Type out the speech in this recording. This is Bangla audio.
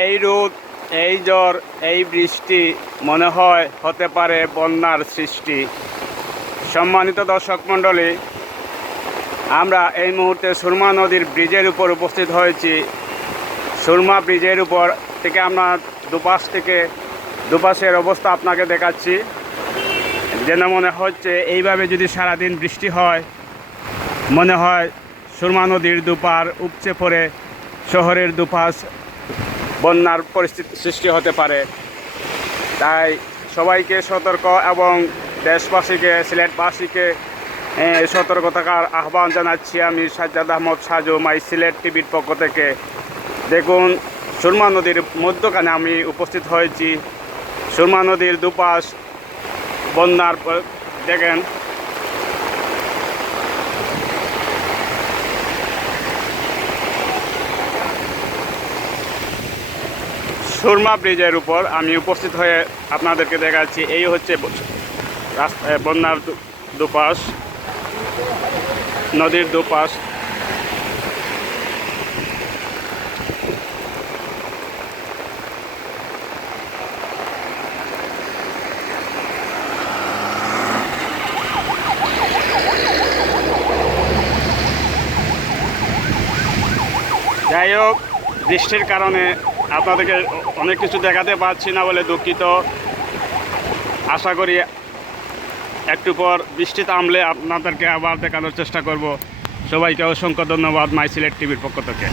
এই রোদ, এই ঝড়, এই বৃষ্টি মনে হয় হতে পারে বন্যার সৃষ্টি। সম্মানিত দর্শক মণ্ডলী, আমরা এই মুহূর্তে সুরমা নদীর ব্রিজের উপর উপস্থিত হয়েছি। সুরমা ব্রিজের উপর থেকে আমরা দুপাশের অবস্থা আপনাকে দেখাচ্ছি। যেন মনে হচ্ছে এইভাবে যদি সারাদিন বৃষ্টি হয়, মনে হয় সুরমা নদীর দুপার উপচে পড়ে শহরের দুপাশ বন্যার পরিস্থিতি সৃষ্টি হতে পারে। তাই সবাইকে সতর্ক এবং দেশবাসীকে, সিলেটবাসীকে সতর্ক থাকার আহ্বান জানাচ্ছি আমি সাজ্জাদ আহমদ সাজু, মাই সিলেট টিভির পক্ষ থেকে। দেখুন, সুরমা নদীর মধ্যখানে আমি উপস্থিত হয়েছি। সুরমা নদীর দুপাশ বন্যার দেখেন। সুরমা ব্রিজের উপর আমি উপস্থিত হয়ে আপনাদেরকে দেখাচ্ছি। এই হচ্ছে বন্যার দুপাশ, নদীর দুপাশ। যাই হোক, বৃষ্টির কারণে আপনাদেরকে অনেক কিছু দেখাতে পারছি না বলে দুঃখিত। আশা করি একটু পর বৃষ্টি থামলে আপনাদেরকে আবার দেখানোর চেষ্টা করব। সবাইকে অসংখ্য ধন্যবাদ মাই সিলেট টিভির পক্ষ থেকে।